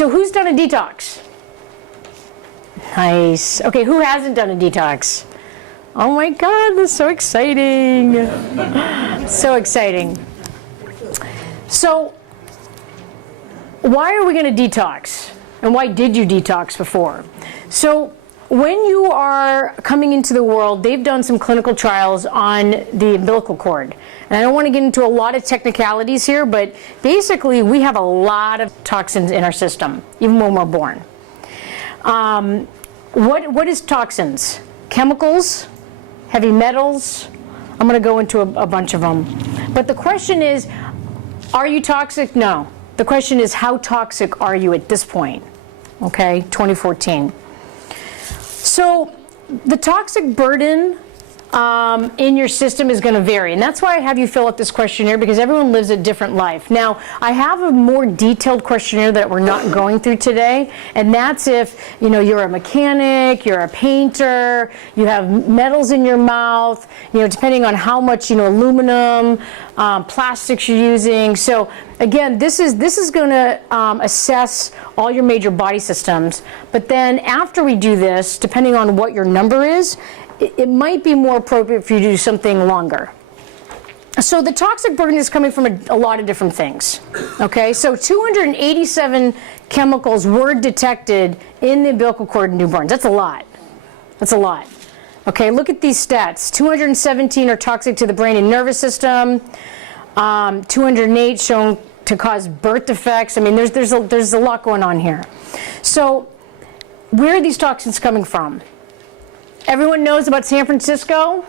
So who's done a detox? Nice. Okay, who hasn't done a detox? Oh my God, that's so exciting. So exciting. So, why are we going to detox? And why did you detox before? So, when you are coming into the world, they've done some clinical trials on the umbilical cord. And I don't want to get into a lot of technicalities here, but basically we have a lot of toxins in our system, even when we're born. What is toxins? Chemicals, heavy metals. I'm going to go into a bunch of them. But the question is, are you toxic? No. The question is, how toxic are you at this point? Okay, 2014. So the toxic burden in your system is going to vary, and that's why I have you fill out this questionnaire, because everyone lives a different life. Now, I have a more detailed questionnaire that we're not going through today, and that's if you're a mechanic, you're a painter, you have metals in your mouth, depending on how much aluminum, plastics you're using. So again, this is going to assess all your major body systems. But then after we do this, depending on what your number is, it might be more appropriate for you to do something longer. So the toxic burden is coming from a lot of different things. Okay, so 287 chemicals were detected in the umbilical cord in newborns. That's a lot. That's a lot. Okay, look at these stats. 217 are toxic to the brain and nervous system. 208 shown to cause birth defects. I mean, there's a lot going on here. So where are these toxins coming from? Everyone knows about San Francisco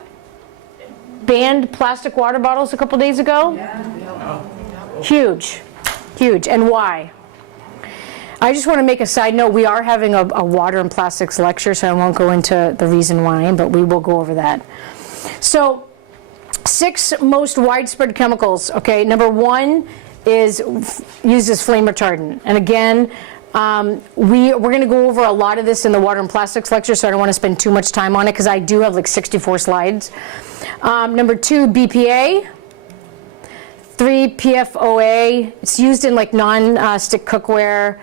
banned plastic water bottles a couple days ago. Yeah. Huge, huge. And why? I just want to make a side note. We are having a water and plastics lecture, so I won't go into the reason why, but we will go over that. So 6 most widespread chemicals. Okay, number 1 is used as flame retardant. And again, we're going to go over a lot of this in the water and plastics lecture, so I don't want to spend too much time on it because I do have like 64 slides. Number 2, BPA. 3, PFOA. It's used in like non-stick cookware,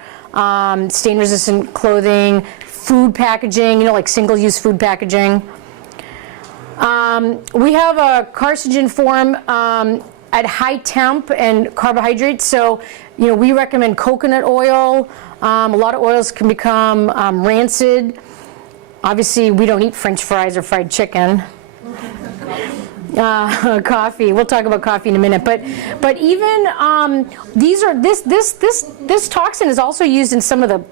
stain-resistant clothing, food packaging, like single-use food packaging. We have a carcinogen form at high temp and carbohydrates, so we recommend coconut oil. A lot of oils can become rancid. Obviously, we don't eat French fries or fried chicken. Coffee. We'll talk about coffee in a minute. But even this toxin is also used in some of the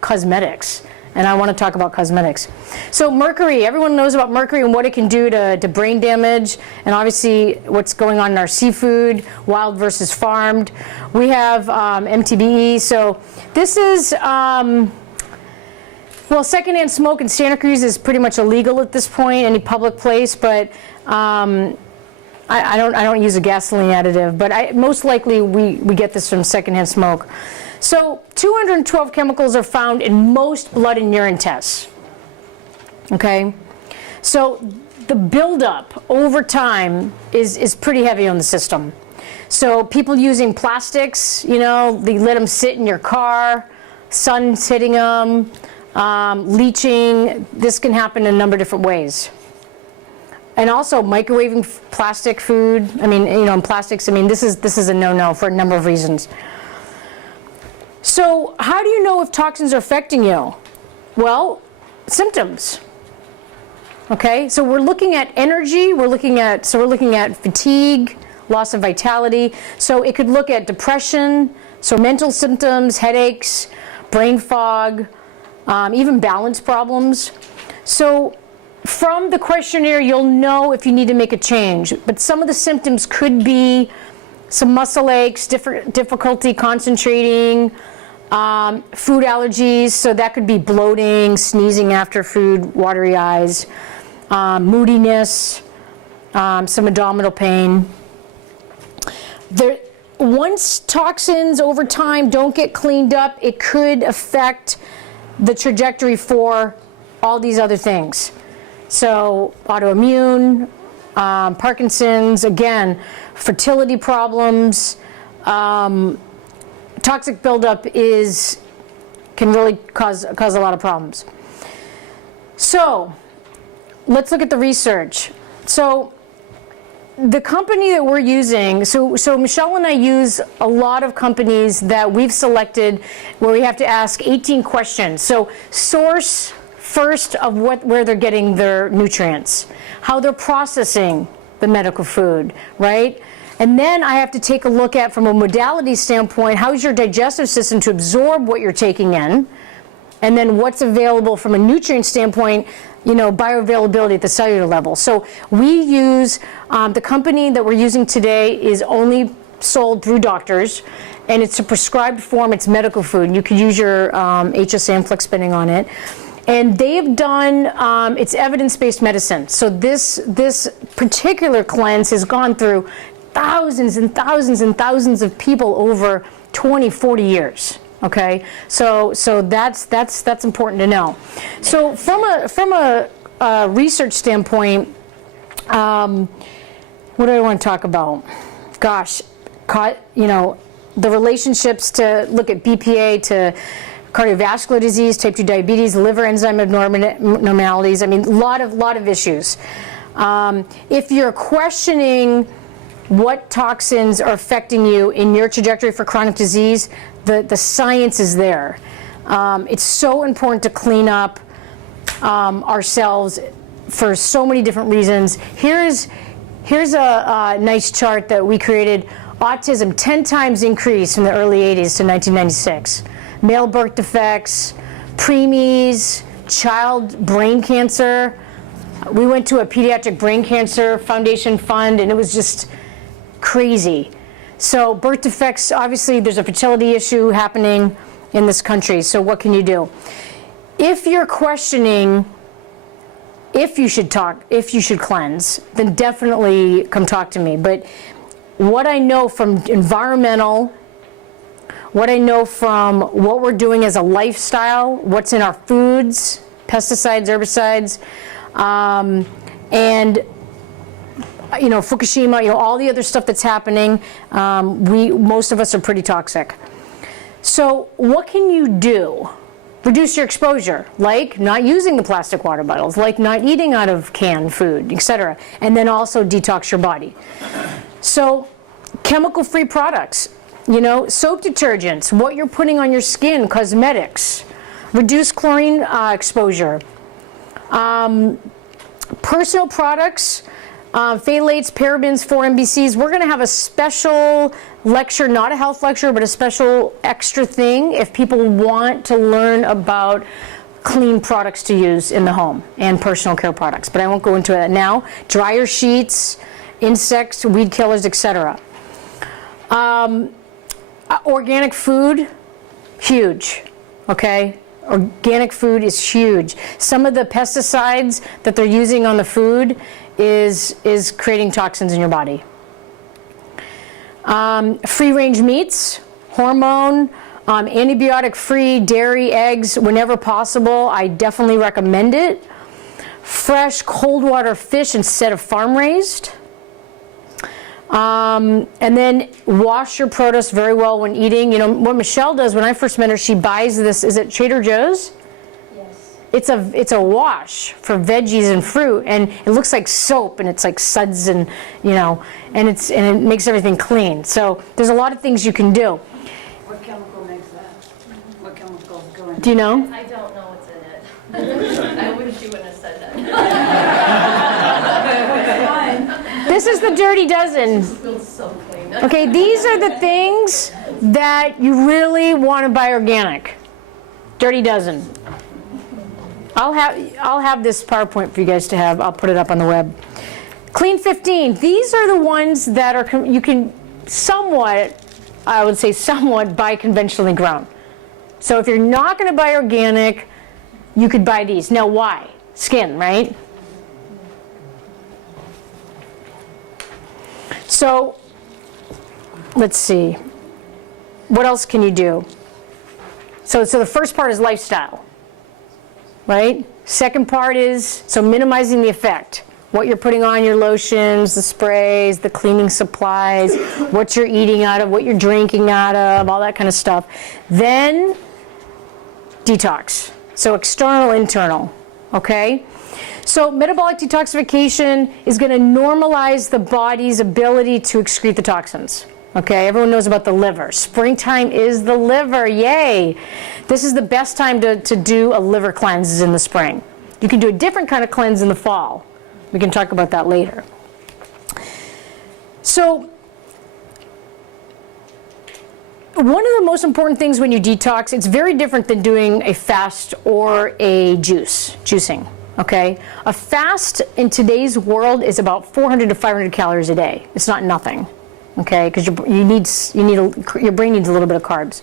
cosmetics. And I want to talk about cosmetics. So mercury, everyone knows about mercury and what it can do to brain damage, and obviously what's going on in our seafood, wild versus farmed. We have MTBE. So this is, well, secondhand smoke in Santa Cruz is pretty much illegal at this point, any public place, but I don't use a gasoline additive, but most likely we get this from secondhand smoke. So 212 chemicals are found in most blood and urine tests. Okay? So the buildup over time is pretty heavy on the system. So people using plastics, they let them sit in your car, sun's hitting them, leaching. This can happen in a number of different ways. And also microwaving plastic food. I mean, in plastics, this is a no-no for a number of reasons. So how do you know if toxins are affecting you? Well, symptoms. Okay, so we're looking at energy, we're looking at fatigue, loss of vitality. So it could look at depression, so mental symptoms, headaches, brain fog, even balance problems. So from the questionnaire, you'll know if you need to make a change. But some of the symptoms could be some muscle aches, difficulty concentrating, food allergies, so that could be bloating, sneezing after food, watery eyes, moodiness, some abdominal pain. Once toxins over time don't get cleaned up, it could affect the trajectory for all these other things. So autoimmune, Parkinson's, again, fertility problems, toxic buildup can really cause a lot of problems. So let's look at the research. So the company that we're using, so Michelle and I use a lot of companies that we've selected where we have to ask 18 questions. So source first of where they're getting their nutrients, how they're processing the medical food, right? And then I have to take a look at, from a modality standpoint, how's your digestive system to absorb what you're taking in, and then what's available from a nutrient standpoint, bioavailability at the cellular level. So we use, the company that we're using today is only sold through doctors, and it's a prescribed form, it's medical food. You could use your HSA and flex spending on it. And they've done, it's evidence-based medicine. So this particular cleanse has gone through thousands and thousands and thousands of people over 20, 40 years. Okay, so that's important to know. So from a research standpoint, what do I want to talk about? Gosh, the relationships to look at BPA to cardiovascular disease, type 2 diabetes, liver enzyme abnormalities. I mean, a lot of issues. If you're questioning what toxins are affecting you in your trajectory for chronic disease, the science is there. It's so important to clean up ourselves for so many different reasons. Here's a nice chart that we created. Autism, 10 times increase from the early 80s to 1996. Male birth defects, preemies, child brain cancer. We went to a pediatric brain cancer foundation fund, and it was just crazy. So birth defects, obviously there's a fertility issue happening in this country, so what can you do? If you're questioning if you should cleanse, then definitely come talk to me. But what I know from environmental, what I know from what we're doing as a lifestyle, what's in our foods, pesticides, herbicides, and Fukushima, all the other stuff that's happening, most of us are pretty toxic. So what can you do? Reduce your exposure, like not using the plastic water bottles, like not eating out of canned food, etc. And then also detox your body. So chemical-free products, soap detergents, what you're putting on your skin, cosmetics, reduce chlorine exposure. Personal products, phthalates, parabens, 4-MBCs. We're going to have a special lecture, not a health lecture, but a special extra thing if people want to learn about clean products to use in the home and personal care products. But I won't go into that now. Dryer sheets, insects, weed killers, etc. Organic food, huge, okay? Organic food is huge. Some of the pesticides that they're using on the food is creating toxins in your body. Free-range meats, hormone, antibiotic-free dairy, eggs, whenever possible. I definitely recommend it. Fresh cold water fish instead of farm-raised. And then wash your produce very well when eating. What Michelle does, when I first met her, she buys this, is it Trader Joe's? Yes. It's a wash for veggies and fruit, and it looks like soap, and it's like suds, and and it makes everything clean. So there's a lot of things you can do. What chemical makes that? What chemicals go in? Do you know? I don't know what's in it. I wish you wouldn't have said that. This is the Dirty Dozen. It feels so clean. Okay, these are the things that you really want to buy organic. Dirty Dozen. I'll have this PowerPoint for you guys to have. I'll put it up on the web. Clean 15. These are the ones that are you can somewhat, I would say somewhat, buy conventionally grown. So if you're not going to buy organic, you could buy these. Now why? Skin, right? So let's see. What else can you do? So the first part is lifestyle, right? Second part is, minimizing the effect. What you're putting on your lotions, the sprays, the cleaning supplies, what you're eating out of, what you're drinking out of, all that kind of stuff. Then detox. So external, internal, okay? So metabolic detoxification is going to normalize the body's ability to excrete the toxins. Okay, everyone knows about the liver. Springtime is the liver, yay! This is the best time to do a liver cleanse is in the spring. You can do a different kind of cleanse in the fall. We can talk about that later. So, one of the most important things when you detox, it's very different than doing a fast or a juicing, okay? A fast in today's world is about 400 to 500 calories a day. It's not nothing, okay? Because your brain needs a little bit of carbs.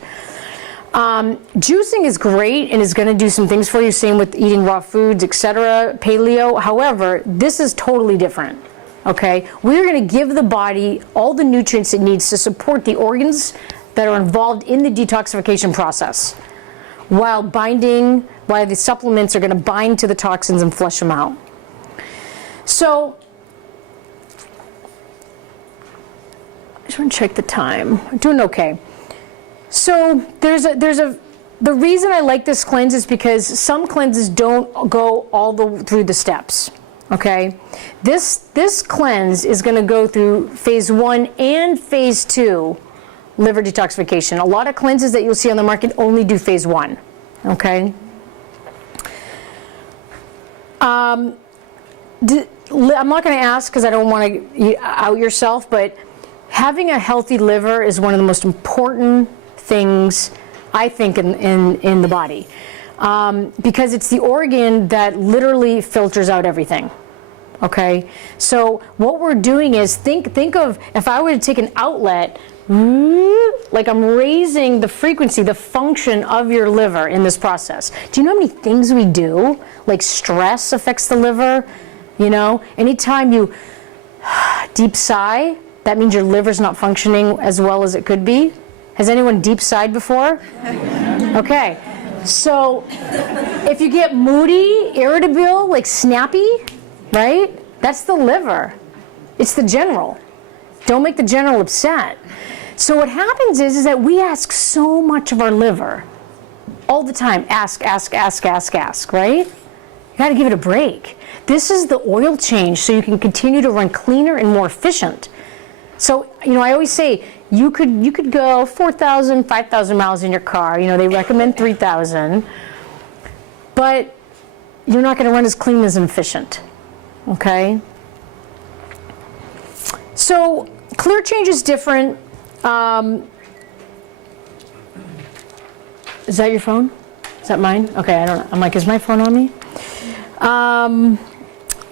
Juicing is great and is going to do some things for you, same with eating raw foods, etc., paleo. However, this is totally different, okay? We're going to give the body all the nutrients it needs to support the organs that are involved in the detoxification process, while the supplements are going to bind to the toxins and flush them out. So, I just want to check the time. I'm doing okay. So the reason I like this cleanse is because some cleanses don't go through the steps, okay? This cleanse is going to go through phase 1 and phase 2 liver detoxification. A lot of cleanses that you'll see on the market only do phase 1, okay? I'm not going to ask because I don't want to out yourself, but having a healthy liver is one of the most important things, I think, in the body. Because it's the organ that literally filters out everything. Okay? So what we're doing is, think of, if I were to take an outlet, like I'm raising the frequency, the function of your liver in this process. Do you know how many things we do? Like stress affects the liver, you know? Anytime you deep sigh, that means your liver's not functioning as well as it could be. Has anyone deep sighed before? Okay. So if you get moody, irritable, like snappy, right? That's the liver. It's the general. Don't make the general upset. So what happens is that we ask so much of our liver all the time. Ask, right? You got to give it a break. This is the oil change so you can continue to run cleaner and more efficient. So, you know, I always say you could go 4,000, 5,000 miles in your car. You know, they recommend 3,000. But you're not going to run as clean as efficient. Okay? So, clear change is different. Is that your phone? Is that mine? Okay, I don't know. I'm like, is my phone on me?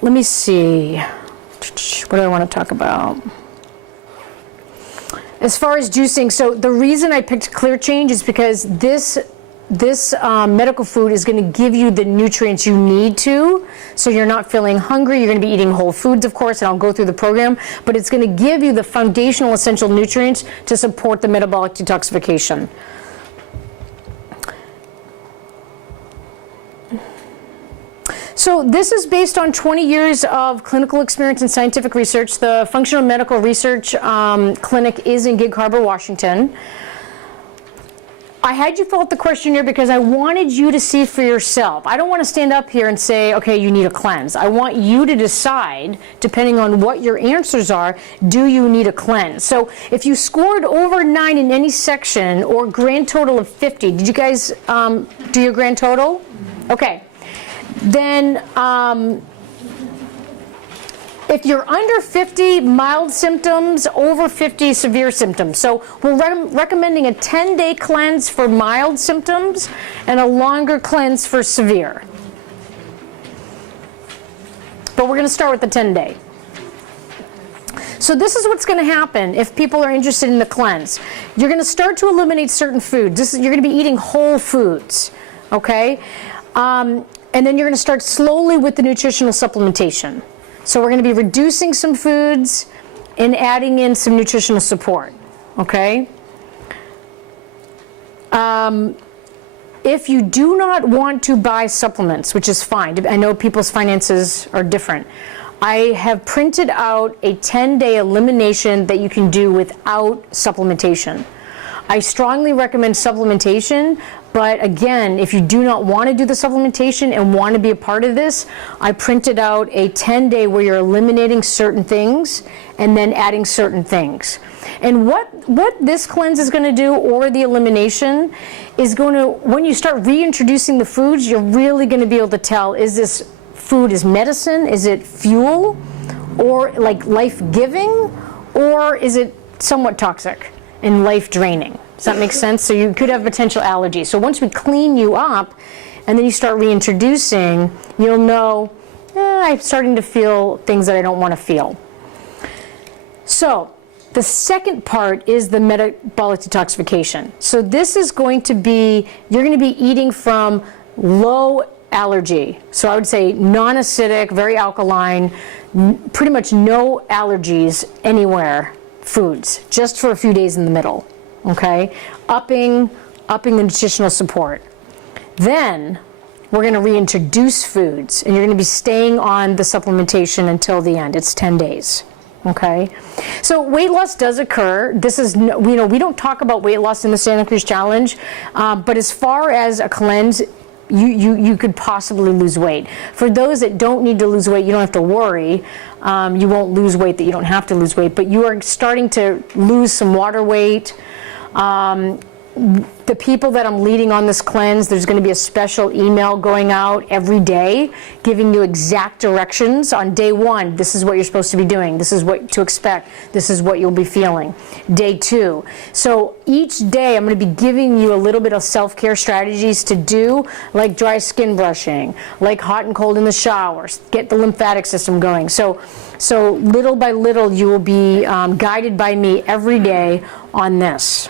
Let me see. What do I want to talk about? As far as juicing, so the reason I picked Clear Change is because this medical food is going to give you the nutrients you need to, so you're not feeling hungry. You're going to be eating whole foods, of course, and I'll go through the program, but it's going to give you the foundational essential nutrients to support the metabolic detoxification. So this is based on 20 years of clinical experience and scientific research. The Functional Medical Research Clinic is in Gig Harbor, Washington. I had you fill out the questionnaire because I wanted you to see for yourself. I don't want to stand up here and say, okay, you need a cleanse. I want you to decide, depending on what your answers are, do you need a cleanse? So if you scored over 9 in any section or grand total of 50, did you guys do your grand total? Okay. Then if you're under 50, mild symptoms, over 50, severe symptoms. So we're recommending a 10-day cleanse for mild symptoms and a longer cleanse for severe. But we're going to start with the 10-day. So this is what's going to happen if people are interested in the cleanse. You're going to start to eliminate certain foods. You're going to be eating whole foods, okay? And then you're going to start slowly with the nutritional supplementation. So we're going to be reducing some foods and adding in some nutritional support, okay? If you do not want to buy supplements, which is fine, I know people's finances are different. I have printed out a 10-day elimination that you can do without supplementation. I strongly recommend supplementation, but again, if you do not want to do the supplementation and want to be a part of this, I printed out a 10-day where you're eliminating certain things and then adding certain things. And what this cleanse is going to do, or the elimination, is going to, when you start reintroducing the foods, you're really going to be able to tell, is this food is medicine, is it fuel, or like life-giving, or is it somewhat toxic and life-draining? Does that make sense? So you could have potential allergies. So once we clean you up and then you start reintroducing, you'll know, I'm starting to feel things that I don't want to feel. So the second part is the metabolic detoxification. So this is going to be, you're going to be eating from low allergy. So I would say non-acidic, very alkaline, pretty much no allergies anywhere foods, just for a few days in the middle. Okay, upping the nutritional support. Then we're going to reintroduce foods, and you're going to be staying on the supplementation until the end. It's 10 days. Okay, so weight loss does occur. This is, we don't talk about weight loss in the Santa Cruz Challenge, but as far as a cleanse, you could possibly lose weight. For those that don't need to lose weight, you don't have to worry. You won't lose weight that you don't have to lose weight, but you are starting to lose some water weight. The people that I'm leading on this cleanse, there's going to be a special email going out every day giving you exact directions. On day 1, this is what you're supposed to be doing. This is what to expect. This is what you'll be feeling. Day 2. So each day I'm going to be giving you a little bit of self-care strategies to do, like dry skin brushing, like hot and cold in the showers, get the lymphatic system going. So little by little you will be guided by me every day on this.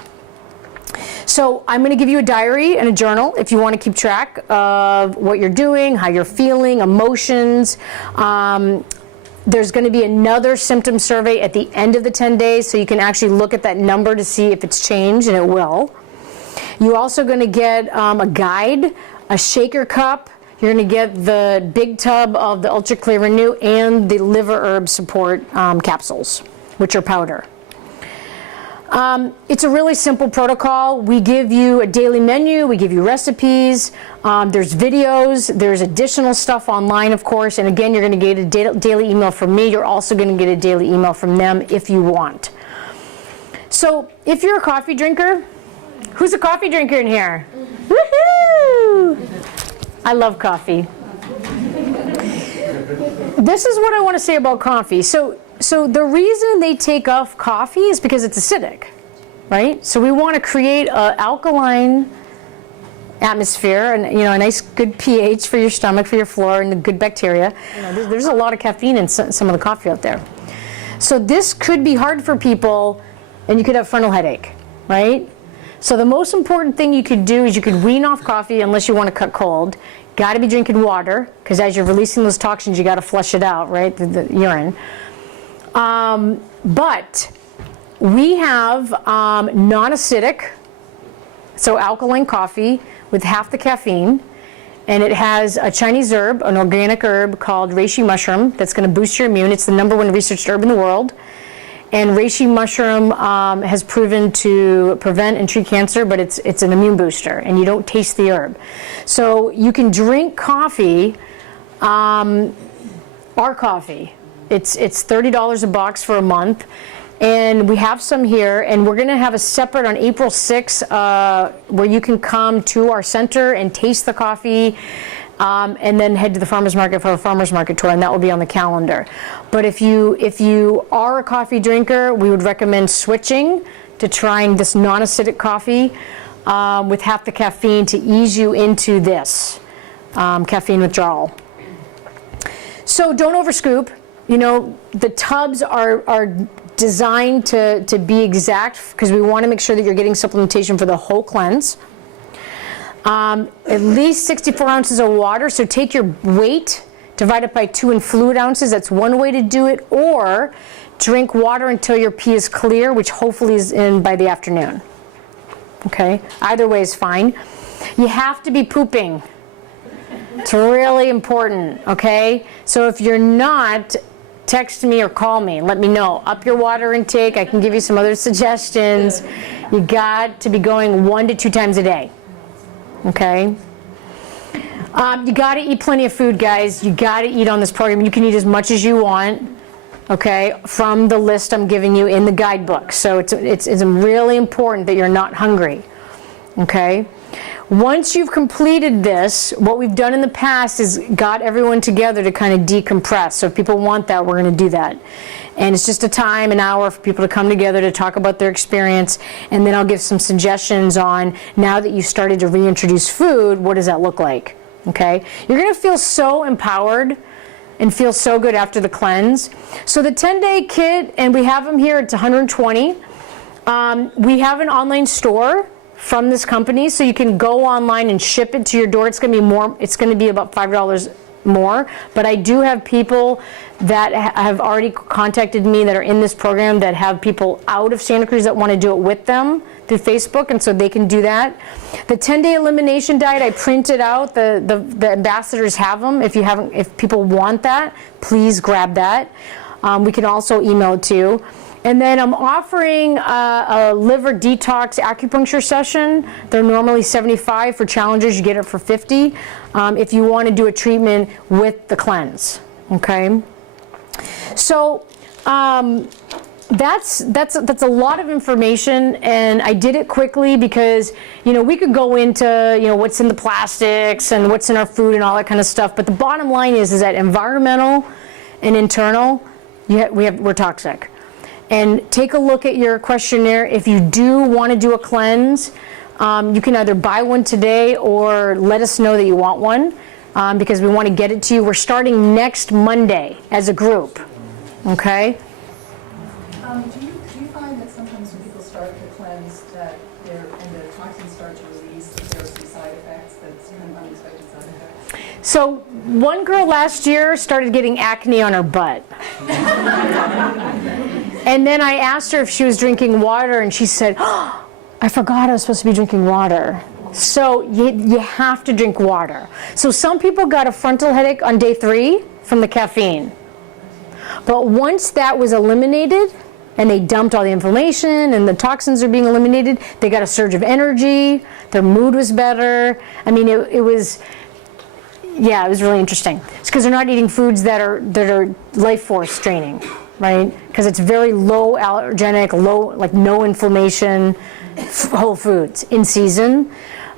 So I'm going to give you a diary and a journal if you want to keep track of what you're doing, how you're feeling, emotions. There's going to be another symptom survey at the end of the 10 days, so you can actually look at that number to see if it's changed, and it will. You're also going to get a guide, a shaker cup. You're going to get the big tub of the Ultra Clear Renew and the liver herb support capsules, which are powder. It's a really simple protocol. We give you a daily menu, we give you recipes, there's videos, there's additional stuff online, of course, and again, you're going to get a daily email from me. You're also going to get a daily email from them if you want. So if you're a coffee drinker, who's a coffee drinker in here? Woohoo! I love coffee. This is what I want to say about coffee. So the reason they take off coffee is because it's acidic, right? So we want to create an alkaline atmosphere and a nice good pH for your stomach, for your flora, and the good bacteria. There's a lot of caffeine in some of the coffee out there. So this could be hard for people, and you could have frontal headache, right? So the most important thing you could do is you could wean off coffee unless you want to cut cold. Got to be drinking water, because as you're releasing those toxins, you got to flush it out, right? The urine. But we have non-acidic, so alkaline coffee with half the caffeine, and it has a Chinese herb, an organic herb called reishi mushroom that's going to boost your immune. It's the #1 researched herb in the world, and reishi mushroom has proven to prevent and treat cancer, but it's an immune booster, and you don't taste the herb. So you can drink coffee, our coffee. It's $30 a box for a month, and we have some here, and we're going to have a separate on April 6th where you can come to our center and taste the coffee, and then head to the farmers market for a farmers market tour, and that will be on the calendar. But if you are a coffee drinker, we would recommend switching to trying this non-acidic coffee with half the caffeine to ease you into this caffeine withdrawal. So don't overscoop. The tubs are designed to be exact, because we want to make sure that you're getting supplementation for the whole cleanse. At least 64 ounces of water, so take your weight, divide it by 2 in fluid ounces. That's one way to do it, or drink water until your pee is clear, which hopefully is in by the afternoon. Okay, either way is fine. You have to be pooping. It's really important, okay? So if you're not, text me or call me and let me know. Up your water intake. I can give you some other suggestions. You got to be going 1 to 2 times a day. Okay? You got to eat plenty of food, guys. You got to eat on this program. You can eat as much as you want, okay, from the list I'm giving you in the guidebook. So it's really important that you're not hungry, okay? Once you've completed this, what we've done in the past is got everyone together to kind of decompress. So if people want that, we're going to do that. And it's just a time, an hour for people to come together to talk about their experience, and then I'll give some suggestions on, now that you've started to reintroduce food, what does that look like? Okay? You're going to feel so empowered and feel so good after the cleanse. So the 10-day kit, and we have them here, it's $120. We have an online store from this company, so you can go online and ship it to your door. It's going to be more. It's going to be about $5 more. But I do have people that have already contacted me that are in this program that have people out of Santa Cruz that want to do it with them through Facebook, and so they can do that. The 10-day elimination diet, I printed out. The ambassadors have them. If people want that, please grab that. We can also email it to you. And then I'm offering a liver detox acupuncture session. They're normally $75 for challengers. You get it for $50 if you want to do a treatment with the cleanse. Okay. So that's a lot of information, and I did it quickly because we could go into what's in the plastics and what's in our food and all that kind of stuff. But the bottom line is that environmental and internal, we're toxic. And take a look at your questionnaire. If you do want to do a cleanse, you can either buy one today or let us know that you want one, because we want to get it to you. We're starting next Monday as a group. Okay? Do you find that sometimes when people start to cleanse that and the toxins start to release, that there are some side effects, that's kind of unexpected side effects? So one girl last year started getting acne on her butt. And then I asked her if she was drinking water, and she said, "Oh, I forgot I was supposed to be drinking water." So you have to drink water. So some people got a frontal headache on day 3 from the caffeine. But once that was eliminated, and they dumped all the inflammation and the toxins are being eliminated, they got a surge of energy, their mood was better. I mean, it was really interesting. It's because they're not eating foods that are life force draining. Right? Because it's very low allergenic, no inflammation, whole foods in season.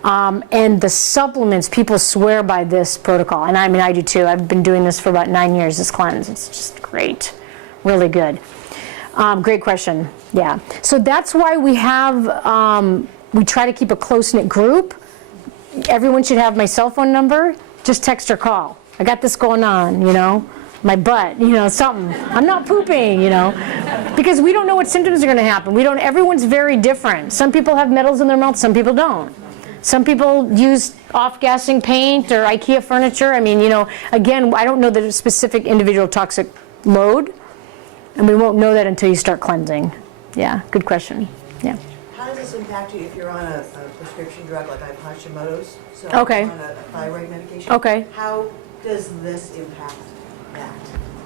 And the supplements, people swear by this protocol. And I mean, I do too. I've been doing this for about 9 years, this cleanse. It's just great. Really good. Great question. Yeah. So that's why we have, we try to keep a close-knit group. Everyone should have my cell phone number. Just text or call. I got this going on, my butt, something. I'm not pooping, because we don't know what symptoms are going to happen. Everyone's very different. Some people have metals in their mouth, some people don't. Some people use off-gassing paint or IKEA furniture. I mean, again, I don't know the specific individual toxic load, and we won't know that until you start cleansing. Yeah, good question. Yeah. How does this impact you if you're on a prescription drug like I have Hashimoto's? So Okay. I'm on a thyroid medication. Okay. How does this impact that?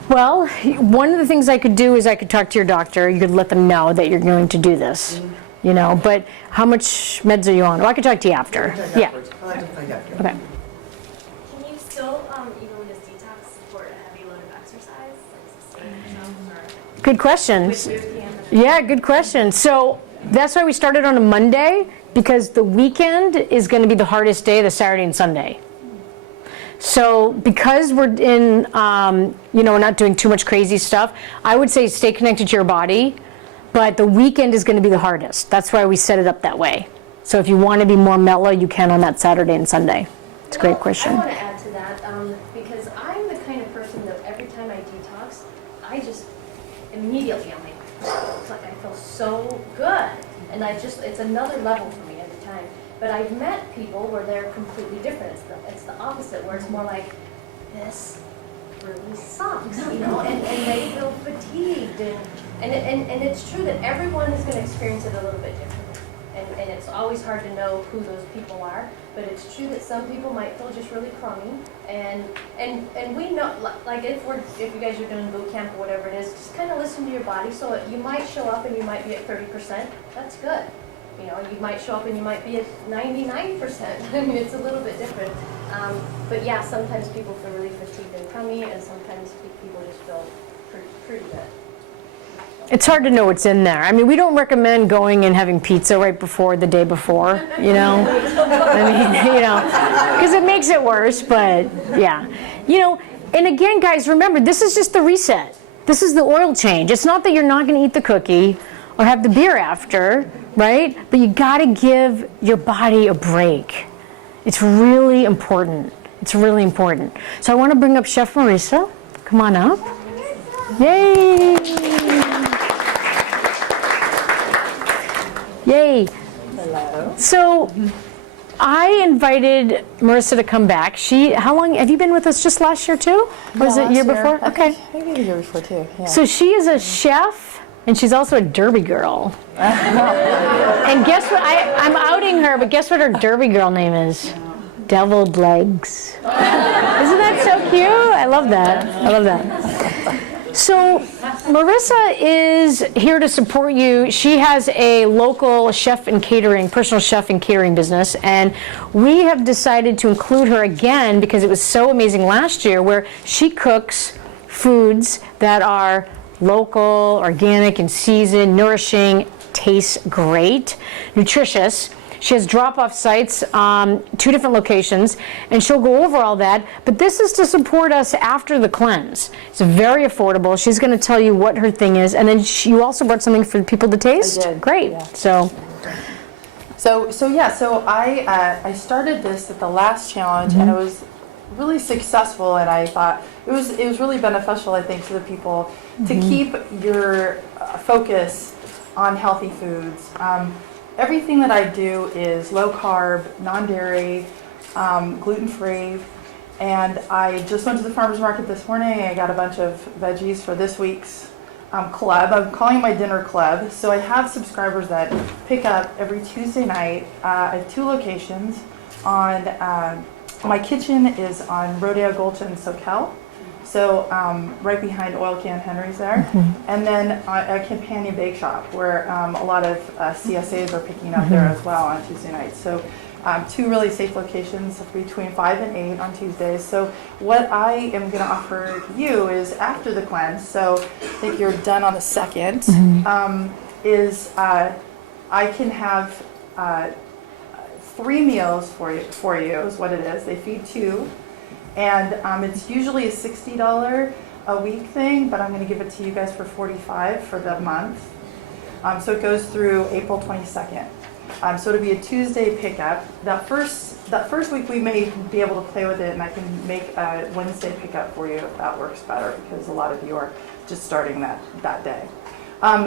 Well, one of the things I could do is I could talk to your doctor. You could let them know that you're going to do this, but how much meds are you on? Well, I could talk to you after. Yeah. I'll have to find out. Okay. Can you still, even with this detox, support a heavy load of exercise, like sustain yourself, or Good question. with boot camp? Yeah, good question. So that's why we started on a Monday, because the weekend is going to be the hardest day, the Saturday and Sunday. So because we're in, we're not doing too much crazy stuff, I would say stay connected to your body, but the weekend is going to be the hardest. That's why we set it up that way. So if you want to be more mellow, you can on that Saturday and Sunday. It's a great question. I want to add to that, because I'm the kind of person that every time I detox, I just immediately, I'm like I feel so good. And it's another level for me every time. But I've met people where they're completely different. It's the opposite, where it's more like, this really sucks, and they feel fatigued. And it's true that everyone is going to experience it a little bit differently. And and it's always hard to know who those people are. But it's true that some people might feel just really crummy, and we know, like if you guys are doing boot camp or whatever it is, just kind of listen to your body. So you might show up and you might be at 30%. That's good. You know, you might show up and you might be at 99%. I mean, it's a little bit different. But yeah, sometimes people feel really fatigued and crummy, and sometimes people just feel pretty good. It's hard to know what's in there. I mean, we don't recommend going and having pizza right before the day before, you know? I mean, you know, because it makes it worse, but yeah. You know, and again, guys, remember, this is just the reset. This is the oil change. It's not that you're not going to eat the cookie or have the beer after, right? But you got to give your body a break. It's really important. It's really important. So I want to bring up Chef Marisa. Come on up. Yay! Yay. Hello. So I invited Marisa to come back. How long, have you been with us just last year too? Or was it year before? Okay. Maybe the year before too, yeah. So she is a chef and she's also a Derby girl. And guess what, I'm outing her, but guess what her Derby girl name is? Deviled Legs. Isn't that so cute? I love that. I love that. So Marisa is here to support you. She has a local chef and catering, personal chef and catering business, and we have decided to include her again because it was so amazing last year, where she cooks foods that are local, organic, and seasoned, nourishing, tastes great, nutritious. She has drop-off sites, 2 different locations, and she'll go over all that. But this is to support us after the cleanse. It's very affordable. She's going to tell you what her thing is, and then you also brought something for people to taste. I did. Great. Yeah. So I started this at the last challenge, and it was really successful. And I thought it was really beneficial, I think, to the people to keep your focus on healthy foods. Everything that I do is low carb, non-dairy, gluten-free, and I just went to the farmer's market this morning. I got a bunch of veggies for this week's club. I'm calling it my dinner club. So I have subscribers that pick up every Tuesday night. I have 2 locations. My kitchen is on Rodeo Gulch in Soquel. So right behind Oil Can Henry's there. And then a companion bake shop where a lot of CSAs are picking up there as well on Tuesday nights. So 2 really safe locations between 5 and 8 on Tuesdays. So what I am going to offer you is after the cleanse, so I think you're done on the 2nd, is I can have 3 meals for you is what it is. They feed 2. And it's usually a $60 a week thing, but I'm going to give it to you guys for $45 for the month. So it goes through April 22nd. So it'll be a Tuesday pickup. That first week we may be able to play with it, and I can make a Wednesday pickup for you if that works better, because a lot of you are just starting that day.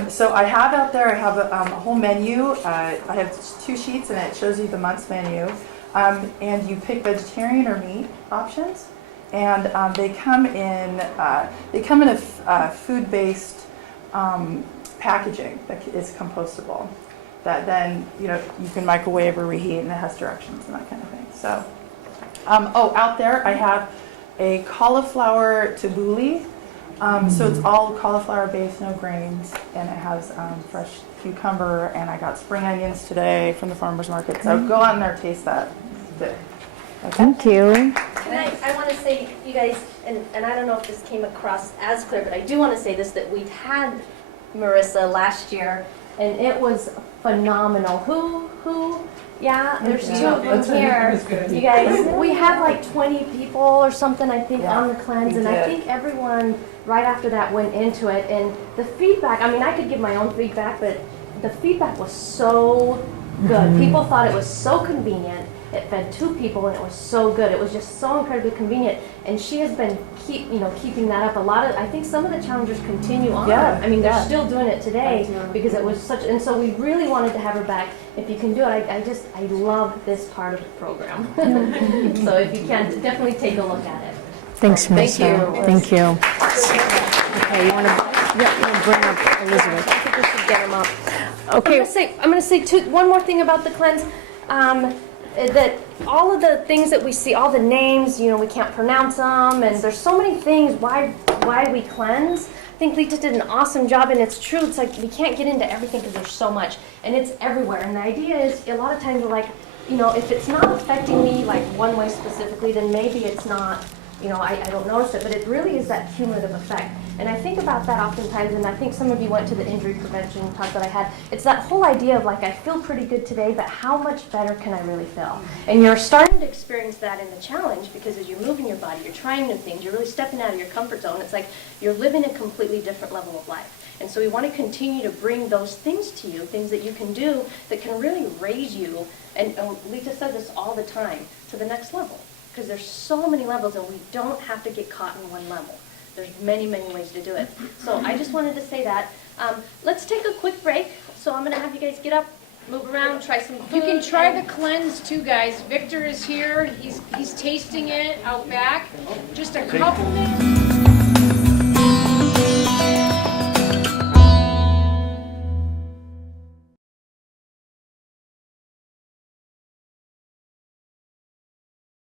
So I have out there, I have a whole menu. I have 2 sheets, and it shows you the month's menu. And you pick vegetarian or meat options, and they come in a food-based packaging that is compostable. That then you can microwave or reheat, and it has directions and that kind of thing. So, out there I have a cauliflower tabbouleh. So it's all cauliflower based, no grains, and it has fresh cucumber, and I got spring onions today from the farmer's market. So go out in there, taste that. Okay. thank you. And I want to say, you guys, and I don't know if this came across as clear, but I do want to say this, that we'd had Marisa last year, and it was phenomenal. Who? Yeah, there's 2 of them here. You guys, we had like 20 people or something, I think, on the cleanse, and I think everyone right after that went into it, and the feedback, I mean, I could give my own feedback, but the feedback was so good. People thought it was so convenient. It fed 2 people, and it was so good. It was just so incredibly convenient, and she has been keeping that up. I think some of the challengers continue on. Yeah, I mean, they're still doing it today because it was such. And so we really wanted to have her back. If you can do it, I love this part of the program. So if you can, definitely take a look at it. Thanks, Marisa. Thank you. Okay, you want to bring up Elizabeth? I think we should get them up. Okay. I'm gonna say one more thing about the cleanse. That all of the things that we see, all the names, we can't pronounce them, and there's so many things why we cleanse. I think LeTa did an awesome job, and it's true. It's like we can't get into everything because there's so much, and it's everywhere. And the idea is, a lot of times we're like, if it's not affecting me like one way specifically, then maybe it's not. I don't notice it, but it really is that cumulative effect. And I think about that oftentimes, and I think some of you went to the injury prevention talk that I had. It's that whole idea of like, I feel pretty good today, but how much better can I really feel? And you're starting to experience that in the challenge, because as you're moving your body, you're trying new things, you're really stepping out of your comfort zone. It's like you're living a completely different level of life. And so we want to continue to bring those things to you, things that you can do that can really raise you, and LeTa says this all the time, to the next level. Because there's so many levels, and we don't have to get caught in one level. There's many, many ways to do it. So I just wanted to say that. Let's take a quick break. So I'm going to have you guys get up, move around, try some food. You can try the cleanse too, guys. Victor is here. He's tasting it out back. Just a couple minutes.